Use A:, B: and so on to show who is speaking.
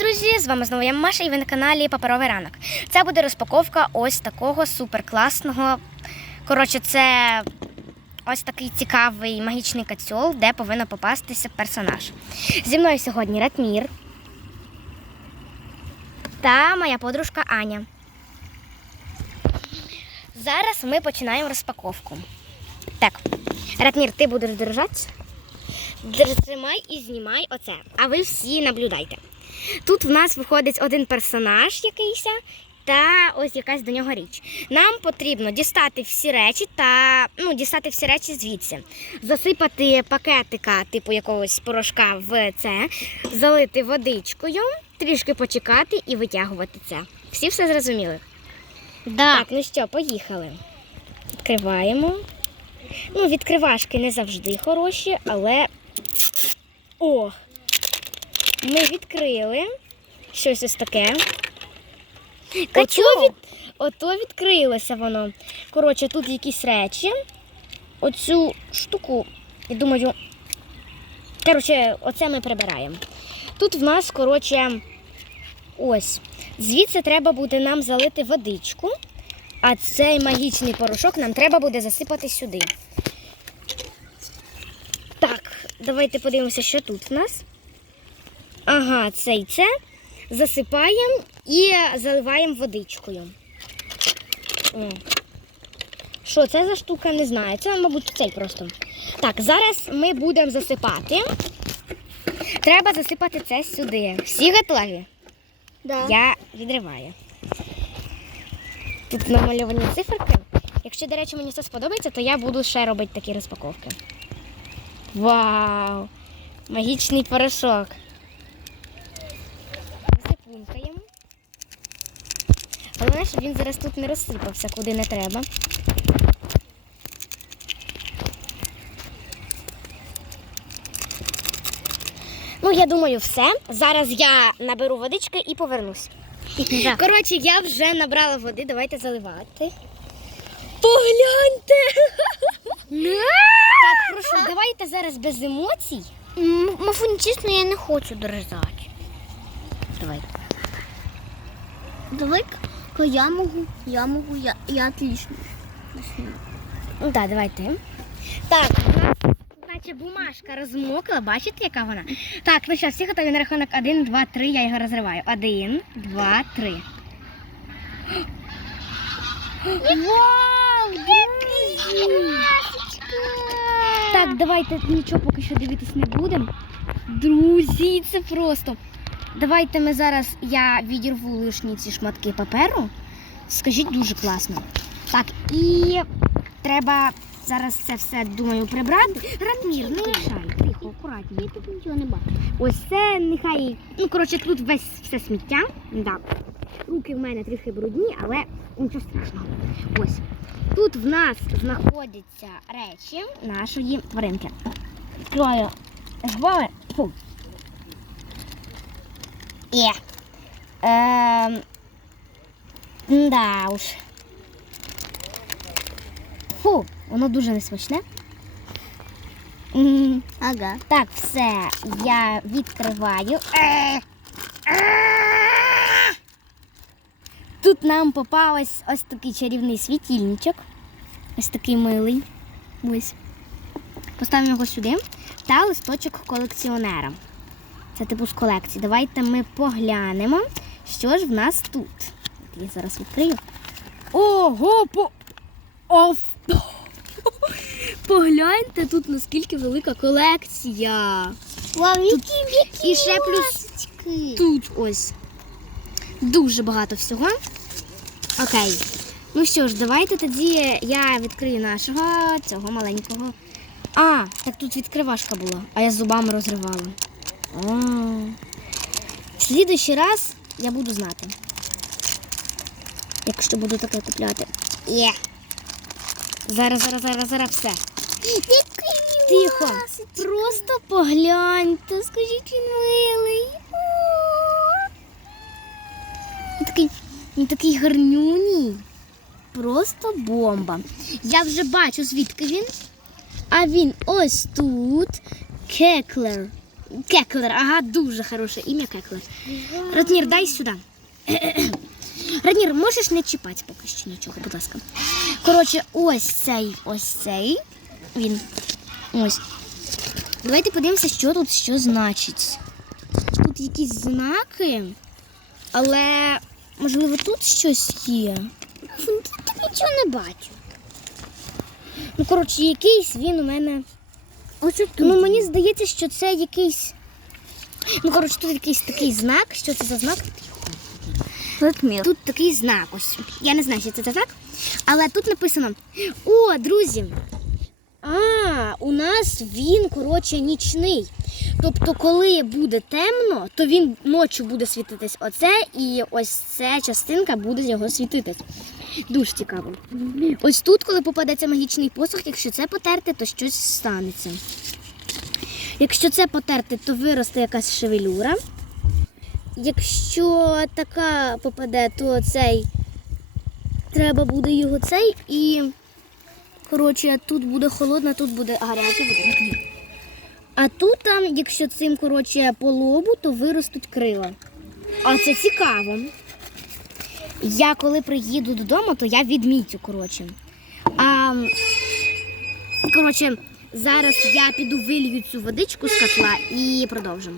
A: друзі! З вами знову я Маша і ви на каналі Паперовий ранок. Це буде розпаковка ось такого суперкласного. Коротше, це ось такий цікавий магічний кацьол, де повинен попастися персонаж. Зі мною сьогодні Ратмір та моя подружка Аня. Зараз ми починаємо розпаковку. Так, Ратмір, ти будеш держатися? Тримай і знімай оце. А ви всі наблюдайте. Тут в нас виходить один персонаж якийсь та ось якась до нього річ. Нам потрібно дістати всі речі та ну, дістати всі речі звідси, засипати пакетика, типу якогось порошка в це, залити водичкою, трішки почекати і витягувати це. Всі все зрозуміли?
B: Да.
A: Так, ну що, поїхали. Відкриваємо. Ну, відкривашки не завжди хороші, але. О! Ми відкрили щось ось таке. Ото, від... Ото відкрилося воно. Коротше, тут якісь речі. Оцю штуку, я думаю. Коротше, оце ми прибираємо. Тут в нас, коротше, ось. Звідси треба буде нам залити водичку, а цей магічний порошок нам треба буде засипати сюди. Так, давайте подивимося, що тут в нас. Ага, це і це. Засипаємо і заливаємо водичкою. О. Що це за штука, не знаю. Це, мабуть, цей просто. Так, зараз ми будемо засипати. Треба засипати це сюди. Всі готові?
B: Да.
A: Я відриваю. Тут намальовані циферки. Якщо, до речі, мені це сподобається, то я буду ще робити такі розпаковки. Вау! Магічний порошок. Головне, щоб він зараз тут не розсипався, куди не треба. Ну, я думаю, все. Зараз я наберу водички і повернусь. Коротше, я вже набрала води, давайте заливати. Погляньте! Так, прошу, давайте зараз без емоцій.
B: Мафунь, чесно, я не хочу дорізати.
A: Давай.
B: Давай-ка я можу, я можу, я, я отлично.
A: Ну так, давайте. Так, у нас, наче бумажка розмокла, бачите, яка вона? Так, ну що, всі готові на рахунок 1, 2, 3, я його розриваю. 1, 2, 3. Вау! друзі! Так, давайте нічого поки що дивитись не будемо. Друзі, це просто. Давайте ми зараз я відірву лишні ці шматки паперу. Скажіть дуже класно. Так, і треба зараз це все, думаю, прибрати. Ратмір, не мішай, тихо, акуратніше.
B: Я тут нічого не бачу.
A: Ось це нехай. Ну, коротше, тут весь все сміття. Да. Руки в мене трохи брудні, але нічого страшного. Ось. Тут в нас знаходяться речі нашої тваринки. Відкриваю гвали. Фу. Є. Ем... Да уж. Фу, воно дуже несмачне.
B: Ага.
A: так, все, я відкриваю. Е, е. Тут нам попалось ось такий чарівний світильничок. Ось такий милий. Ось. Поставимо його сюди. Та листочок колекціонера. Це типу з колекції. Давайте ми поглянемо, що ж в нас тут. От Я зараз відкрию. Ого! По... Оф! Погляньте тут наскільки велика колекція.
B: Вау, які які
A: І ще плюс тут ось дуже багато всього. Окей. Ну що ж, давайте тоді я відкрию нашого цього маленького. А, так тут відкривашка була, а я зубами розривала. В слідуючий раз я буду знати. Якщо буду таке купляти. Є. Зараз, зараз, зараз, зараз все. Тихо. Просто погляньте, скажіть він милий. Він такий, він такий гарнюній. Просто бомба. Я вже бачу, звідки він. А він ось тут. Кеклер. Кеклер, ага, дуже хороше ім'я Кеклер. Ратнір, дай сюди. Ратнір, можеш не чіпати поки що нічого, будь ласка. Коротше, ось цей, ось цей. Він. Ось. Давайте подивимося, що тут що значить. Тут якісь знаки, але можливо тут щось є. Тут нічого не бачу. Ну, коротше, якийсь він у мене.
B: Ось тут.
A: Ну, мені здається, що це якийсь. Ну, коротше, тут якийсь такий знак. Що це за знак?
B: Ратмір.
A: Тут такий знак. Ось. Я не знаю, що це за знак. Але тут написано: О, друзі! А, у нас він, коротше, нічний. Тобто, коли буде темно, то він ночі буде світитись оце, і ось ця частинка буде його світитись. Дуже цікаво. Ось тут, коли попадеться магічний посох, якщо це потерти, то щось станеться. Якщо це потерти, то виросте якась шевелюра. Якщо така попаде, то цей треба буде його цей і. Коротше, тут буде холодно, тут буде гаряче, буде. А тут там, якщо цим коротше по лобу, то виростуть крила. А це цікаво. Я коли приїду додому, то я відмітю, коротше. А, коротше, зараз я піду вилью цю водичку з котла і продовжимо.